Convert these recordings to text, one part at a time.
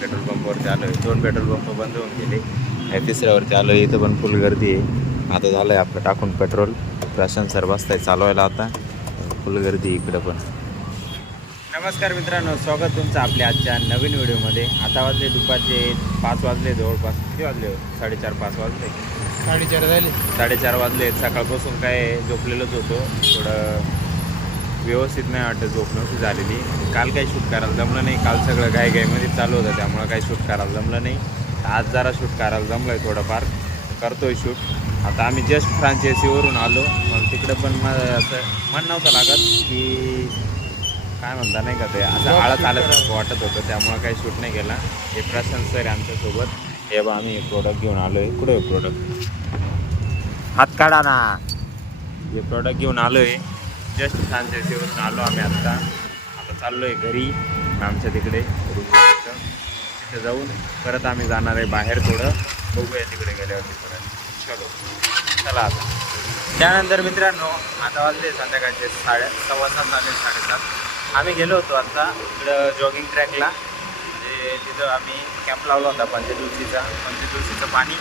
Petrol पंपावरती आलो आहे. 2 petrol pump बंद होऊन गेले आणि तिसऱ्यावरती आलो आहे. इथं पण फुल गर्दी आहे. आता झालं आहे आपलं टाकून पेट्रोल. प्रशांत सर बसताय चालवायला आता. फुल गर्दी इकडं पण. नमस्कार मित्रांनो, स्वागत तुमचं आपल्या आजच्या नवीन व्हिडिओमध्ये. आता वाजले दुपारचे 5 वाजले जवळपास. किती वाजले? 4:30-5 वाजले. 4:30 झाले. 4:30 वाजले. सकाळपासून काय झोपलेलंच होतो. थोडं व्यवस्थित नाही वाटत, झोप नव्हती झालेली. काल काही शूट करायला जमलं नाही. काल सगळं घाईघाईमध्ये चालू होतं, त्यामुळं काही शूट करायला जमलं नाही. आज जरा शूट करायला जमलं आहे, थोडंफार करतोय शूट. आता आम्ही जस्ट फ्रांचायसीवरून आलो. मग तिकडं पण असं मन नव्हतं लागत की काय म्हणता नाही का, ते असं आळत आल्यासारखं वाटत होतं, त्यामुळं काही शूट नाही केला. हे प्रशांत सर आमच्यासोबत. हे बा आम्ही प्रोडक्ट घेऊन आलो आहे. कुठे प्रोडक्ट? हात काढा ना. हे प्रोडक्ट घेऊन आलो आहे. जस्ट फ्रांचायसीवरून आलो आम्ही आता चाललो आहे घरी आमच्या तिकडे तिथे जाऊन परत आम्ही जाणार आहे बाहेर. थोडं बघूया तिकडे गेल्यावरती परत. चला आता. त्यानंतर मित्रांनो, आता वाजले संध्याकाळचे 7:15 झाले, 7:30. आम्ही गेलो होतो आता इकडं जॉगिंग ट्रॅकला. म्हणजे तिथं आम्ही कॅम्प लावला होता पंचतुळशीचं पाणी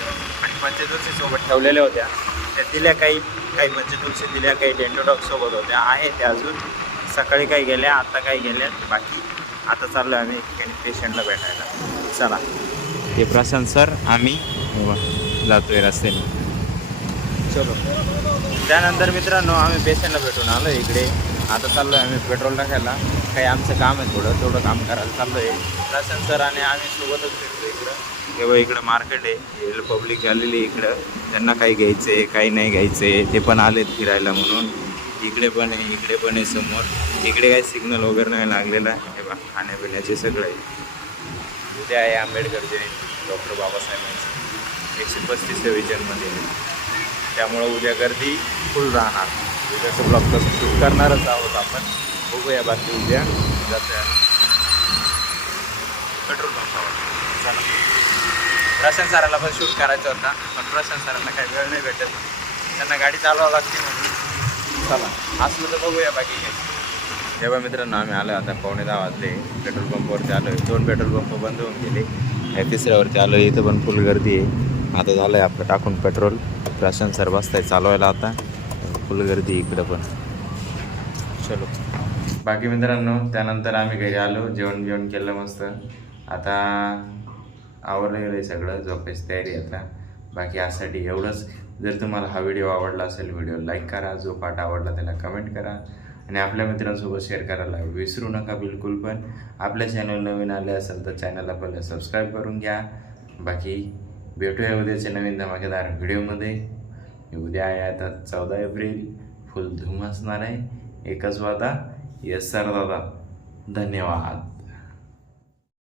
आणि पंचतुळशीसोबत ठेवलेल्या होत्या. त्या दिल्या काही पंचतुळशी दिल्या, काही डेंटोडॉक्ससोबत होत्या, आहे त्या अजून. सकाळी काही गेल्या, आता काही गेल्या बाकी. आता चाललो आम्ही पेशंटला भेटायला. चला. ते प्रशांत सर, आम्ही जातो आहे रस्त्याने. चलो. त्यानंतर मित्रांनो, आम्ही पेशंटला भेटून आलो इकडे. आता चाललो आहे आम्ही पेट्रोल टाकायला. काही आमचं काम आहे, थोडं काम करायला चाललो आहे. प्रशांत सर आणि आम्ही सोबतच फिरतो इकडं. तेव्हा इकडं मार्केट आहे, पब्लिक आलेली इकडं. त्यांना काही घ्यायचं आहे, काही नाही घ्यायचं आहे, ते पण आलेत फिरायला म्हणून. इकडे पण आहे समोर. इकडे काही सिग्नल वगैरे नाही लागलेला. हे बघा, खाण्यापिण्याचे सगळं आहे. उद्या आहे आंबेडकर जयंती, डॉक्टर बाबासाहेबांची 135व्या जन्मदिन. त्यामुळं उद्या गर्दी फुल राहणार. उद्याचं ब्लॉग तसं शूट करणारच आहोत आपण. बघूया बाकी उद्या जातं पेट्रोल पंपावर. चला. प्रशांत सराला पण शूट करायचं होता, पण प्रशांत सरांना काही वेळ नाही भेटत. त्यांना गाडी चालवावं लागते म्हणून. चला, असलं तर बघूया बाकी काय. तेव्हा मित्रांनो, आम्ही आलो आता 9:15 वाजले. पेट्रोल पंपावरती आलो आहे. 2 पेट्रोल पंप बंद होऊन गेले आणि तिसऱ्यावरती आलो आहे. इथं पण फुल गर्दी आहे. आता झालं आहे आपलं टाकून पेट्रोल. प्रशांत सर बसताय चालवायला आता. फुल गर्दी इकडं पण. चलो. बाकी मित्रांनो, त्यानंतर आम्ही घरी आलो, जेवण केलं मस्त. आता आवरलं गेलं सगळं, झोपायची तयारी आता. बाकी यासाठी एवढंच. जर तुम्हाला हा व्हिडिओ आवडला असेल, व्हिडिओ लाईक करा. जो पार्ट आवडला त्याला कमेंट करा आणि आपल्या मित्रांसोबत शेअर करायला विसरू नका बिलकुल पण. आपल्या चॅनल नवीन आले असेल तर चॅनलला पहिलं सबस्क्राईब करून घ्या. बाकी भेटूया उद्याच्या नवीन धमाकेदार व्हिडिओमध्ये. उद्या आहे आता 14 एप्रिल. फुल धूम असणार आहे. एकच वादा. येस सर दादा. धन्यवाद.